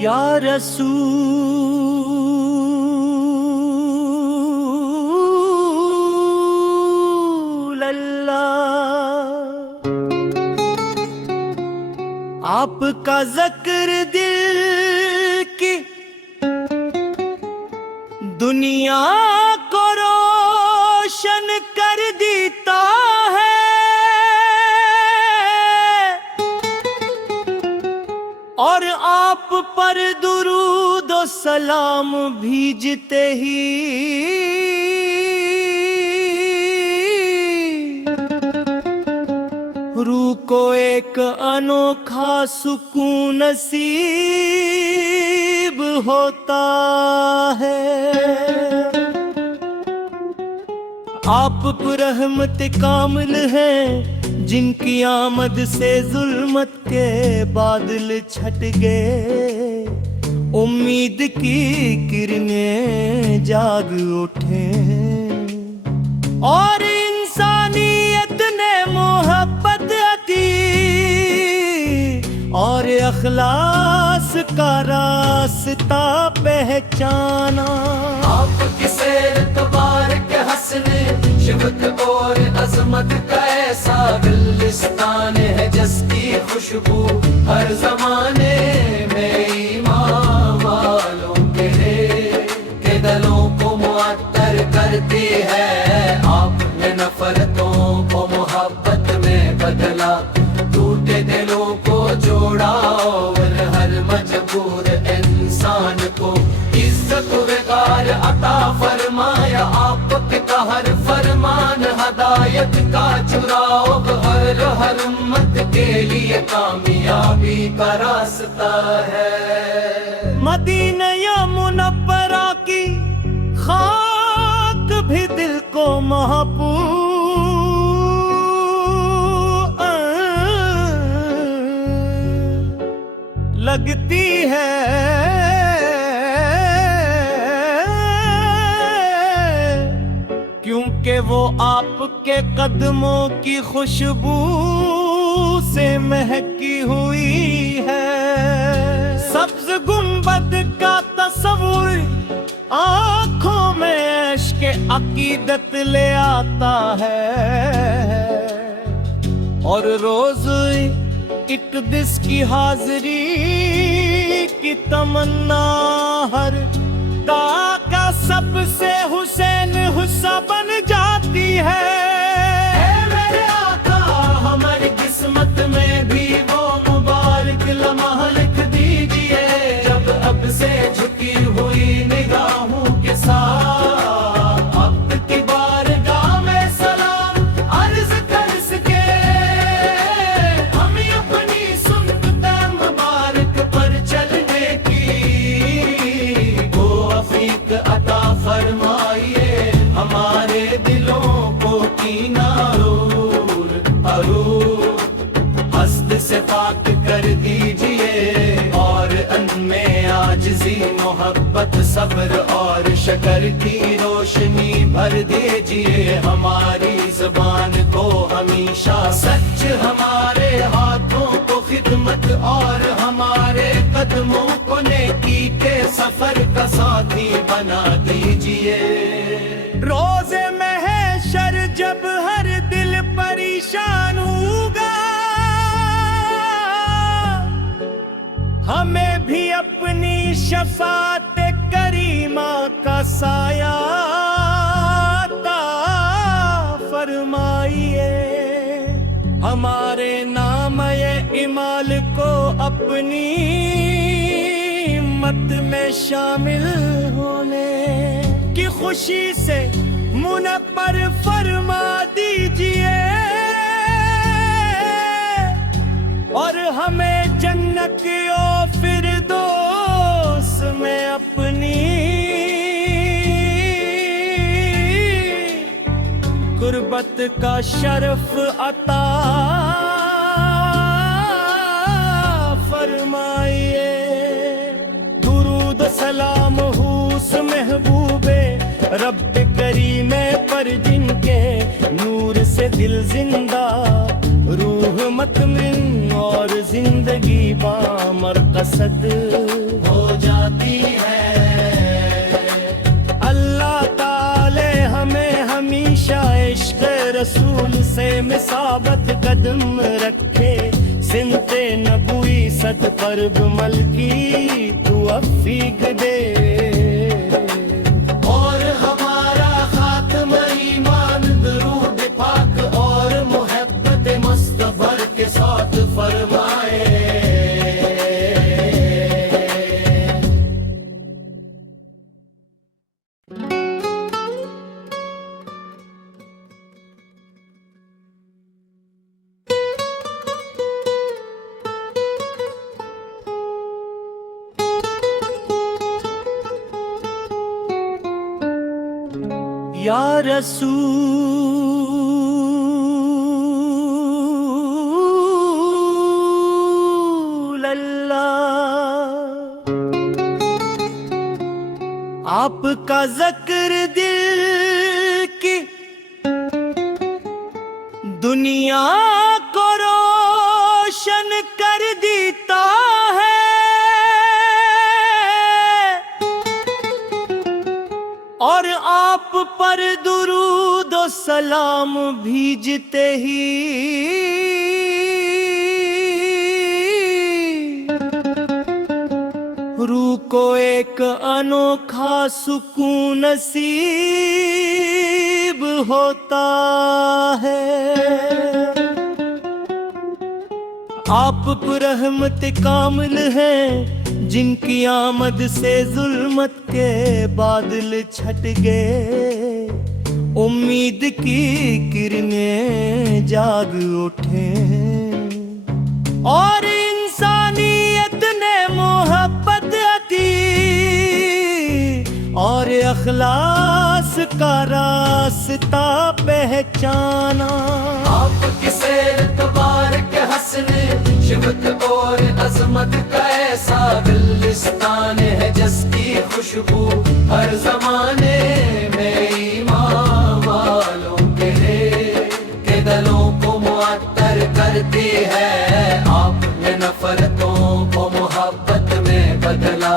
یا رسول اللہ، آپ کا ذکر دل کی دنیا کو روشن کر دیتا ہے، اور آپ پر درود و سلام بھیجتے ہی روح کو ایک انوکھا سکون نصیب ہوتا ہے۔ آپ پر رحمت کامل ہیں، جن کی آمد سے ظلمت کے بادل چھٹ گئے، امید کی کرنیں جاگ اٹھے، اور انسانیت نے محبت عطی اور اخلاص کا راستہ پہچانا۔ آپ کی سیر تبارک حسن شبت اور عظمت کا ایسا گلستان ہے، جس کی خوشبو ہر زمانے میں ایمان والوں کے دلوں کو معطر کرتی ہے۔ آپ نے نفرتوں کو محبت میں بدلا، ٹوٹے دلوں کو جوڑا، اور ہر مجبور انسان کو عزت و وقار عطا فرمایا۔ آپ کا ہر فرمان ہدایت کا چراغ، ہر امت کے لیے کامیابی کا راستہ ہے۔ مدینہ یا منورہ کی خاک بھی دل کو محبوب لگتی ہے، کیونکہ وہ آپ کے قدموں کی خوشبو سے مہکی ہوئی ہے۔ سبز گنبد کا تصور آنکھوں میں عشق عقیدت لے آتا ہے، اور روز اقدس کی حاضری کی تمنا ہر دعا کا سب سے حسین حصہ بن جاتی ہے۔ اے میرے آقا، ہماری قسمت میں بھی وہ مبارک لمحہ لکھ دیجئے، جب اب سے جھکی ہوئی نگاہوں کے ساتھ آپ کی بارگاہ میں سلام عرض کر سکے، ہم اپنی سنت مبارک پر چلنے کی توفیق عطا فرمائیے۔ ہمارے دلوں کو کینہ غرور حسد سے پاک کر دیجئے، اور ان میں عاجزی محبت صبر اور شکر کی روشنی بھر دیجئے۔ ہماری زبان کو ہمیشہ سچ، ہمارے ہاتھوں کو خدمت، اور ہمارے قدموں کو نیکی کے سفر کا ساتھی بنا دیجئے۔ روز محشر جب ہر دل پریشان ہوگا، ہمیں بھی اپنی شفاعت کریمہ کا سایہ عطا فرمائیے۔ ہمارے نام اعمال کو اپنی امت میں شامل ہونے کی خوشی سے منور فرما دیجئے، اور ہمیں جنت و فردوس میں اپنی قربت کا شرف عطا فرمائیے۔ درود سلام ہو اس محبوب رب کریم پر، جن کے نور سے دل زندہ، روح مطمئن اور زندگی بامرقصد ہو۔ رسول سے مسابت قدم رکھے سنتے نبوی ست فرب ملکی تو افیق دے اور ہمارا خاتم ایمان درود پاک اور محبت مصطفی کے ساتھ فرمائے یا رسول اللہ آپ کا ذکر دل کی دنیا کو روشن کر دیتا ہے اور آپ پر درود و سلام بھیجتے ہی روح کو ایک انوکھا سکون نصیب ہوتا ہے آپ پر رحمت کامل ہیں جن کی آمد سے ظلمت کے بادل چھٹ گئے امید کی کرنیں جاگ اٹھے اور انسانیت نے محبت عطی اور اخلاص کا راستہ پہچانا آپ کی سیر تبارک حسن شبت اور عظمت کا ایسا گلستان ہے جس کی خوشبو ہر زمانے میں ایمان والوں کے دلوں کو معطر کرتی ہے آپ نے نفرتوں کو محبت میں بدلا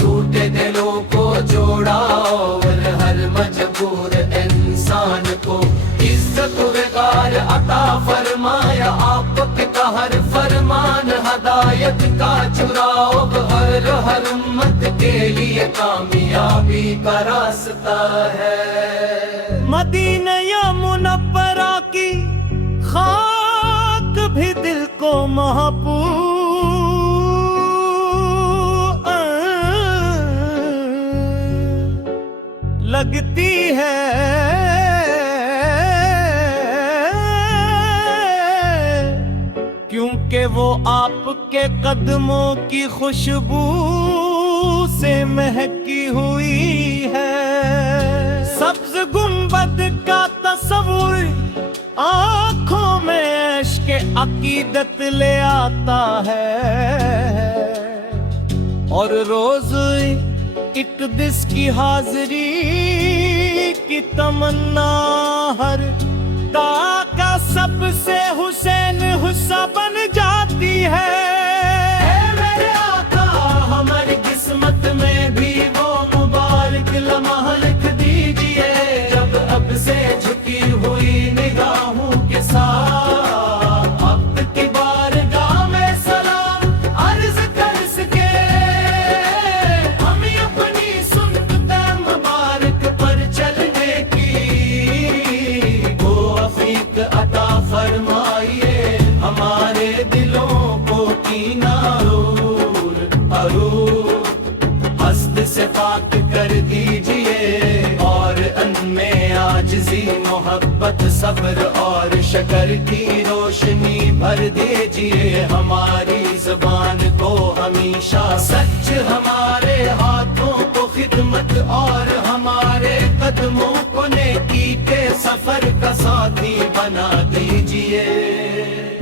ٹوٹے دلوں کو جوڑا اور ہر مجبور انسان کو عزت و وقار عطا فرمایا آپ کا ہر فرمان ہدایت کا چراغ ہر امت کے لیے کامیابی کا راستہ ہے مدینہ یا منورہ کی خاک بھی دل کو محبوب لگتی ہے کیونکہ وہ آپ کے قدموں کی خوشبو سے مہکی ہوئی ہے سبز گنبد کا تصور آنکھوں میں عشق عقیدت لے آتا ہے اور روز اقدس کی حاضری کی تمنا ہر کا سب سے حسین حصہ بن جاتی ہے اے میرے آقا ہماری قسمت میں بھی وہ مبارک لمحہ لکھ دیجئے جب اب سے جھکی ہوئی نگاہوں کے ساتھ عبد کی بارگاہ میں سلام عرض کر سکے ہم اپنی سنت مبارک پر چلنے کی توفیق عطا فرمائیے ہمارے دلوں کو کینہ ارور حسد سے پاک کر دیجئے اور ان میں عاجزی محبت صبر اور شکر کی روشنی بھر دیجئے ہماری زبان کو ہمیشہ سچ ہمارے ہاتھوں کو خدمت اور ہمارے قدموں کو نیکی کے سفر کا ساتھی بنا دیجئے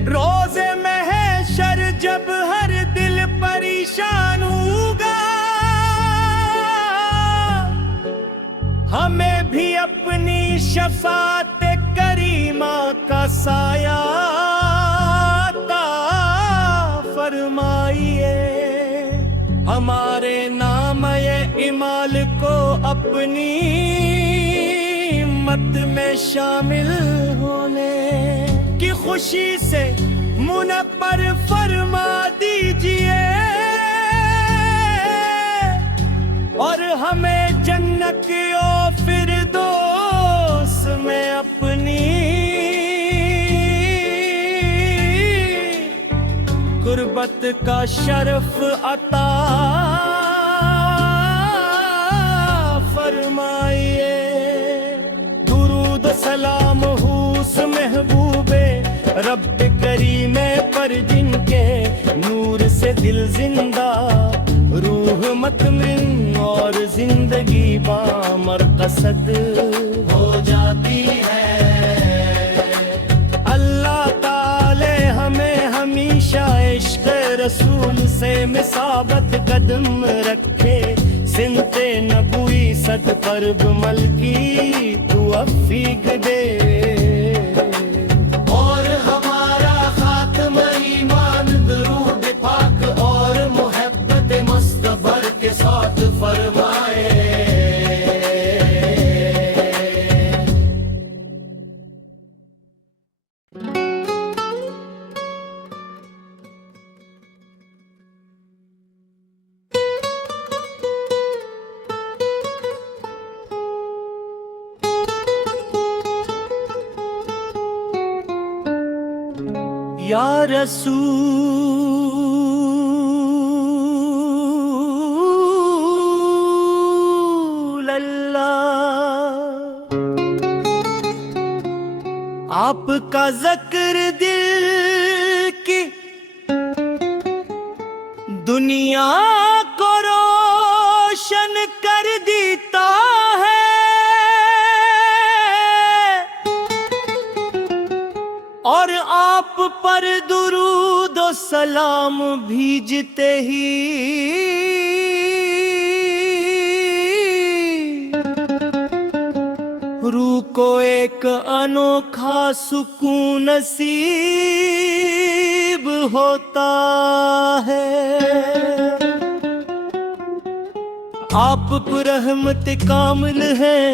روز محشر جب ہر دل پریشان ہوگا ہمیں بھی اپنی شفاعت کریمہ کا سایہ عطا فرمائیے ہمارے نام اعمال کو اپنی خدمت میں شامل ہونے کی خوشی سے منور فرما دیجئے اور ہمیں جنت و فردوس میں اپنی قربت کا شرف عطا فرمائیے۔ درود سلام ہو اس محبوب رب کریم پر جن کے نور سے دل زندہ، روح مطمئن اور زندگی بامرقصد ہو جاتی ہے۔ اللہ تعالی ہمیں ہمیشہ عشق رسول سے مثابت قدم رکھے، سنت نبوی صد قرب ملکی توفیق دے، اور ہمارا خاتمہ ایمان درود پاک اور محبت مصطفی کے ساتھ فرمائے۔ یا رسول اللہ، آپ کا ذکر دل کی دنیا کو روشن کر دیتا ہے، اور آپ پر درود و سلام بھیجتے ہی روح کو ایک انوکھا سکون نصیب ہوتا ہے۔ آپ پر رحمت کامل ہیں،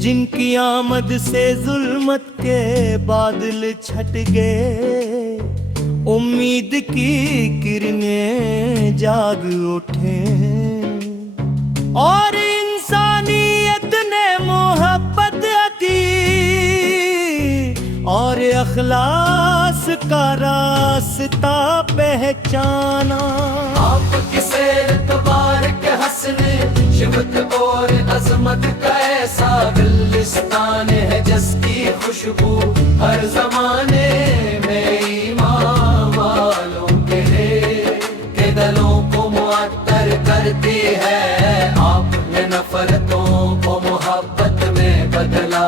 جن کی آمد سے ظلمت کے بادل چھٹ گئے، امید کی کرنیں جاگ اٹھے، اور انسانیت نے محبت عطی اور اخلاص کا راستہ پہچانا۔ آپ کی سیر تبارک حسن شبت اور عظمت کا ایسا گلستان ہے، جس کی خوشبو ہر زمانے میں ایمان والوں کے دلوں کو معطر کرتی ہے۔ آپ نے نفرتوں کو محبت میں بدلا،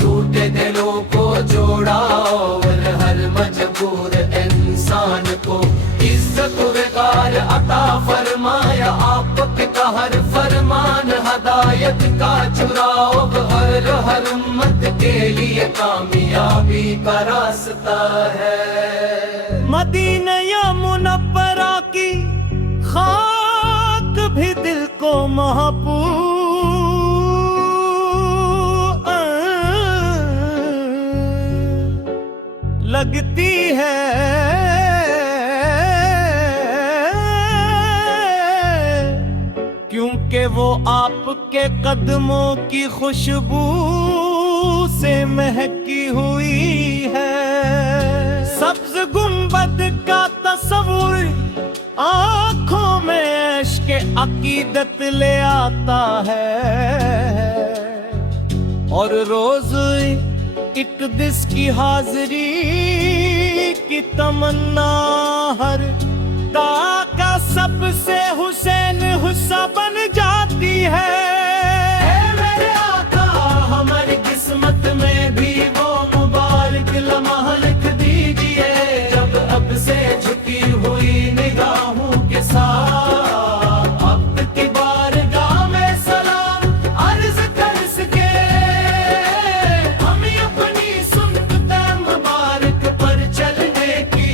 ٹوٹے دلوں کو جوڑا، اور ہر مجبور انسان کو عزت و وقار عطا فرمایا۔ آپ کا ہر فرمان ہدایت کا چراغ، ہر امت کے لیے کامیابی کا راستہ ہے۔ مدینہ منورہ کی خاک بھی دل کو محبوب لگتی ہے، کیونکہ وہ آپ کے قدموں کی خوشبو سے مہکی ہوئی ہے۔ سبز گنبد کا تصور آنکھوں میں عشق عقیدت لے آتا ہے، اور روز اقدس کی حاضری کی تمنا ہر کا سب سے حسین حصہ بن جاتی ہے۔ اے میرے آقا، ہماری قسمت میں بھی وہ مبارک لمحہ لکھ دیجئے، جب اب سے جھکی ہوئی نگاہوں کے ساتھ آپ کی بارگاہ میں سلام عرض کر سکے، ہمیں اپنی سنت مبارک پر چلنے کی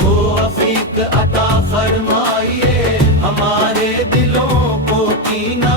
توفیق عطا فرمائیے۔ ہمارے دلوں کو کینہ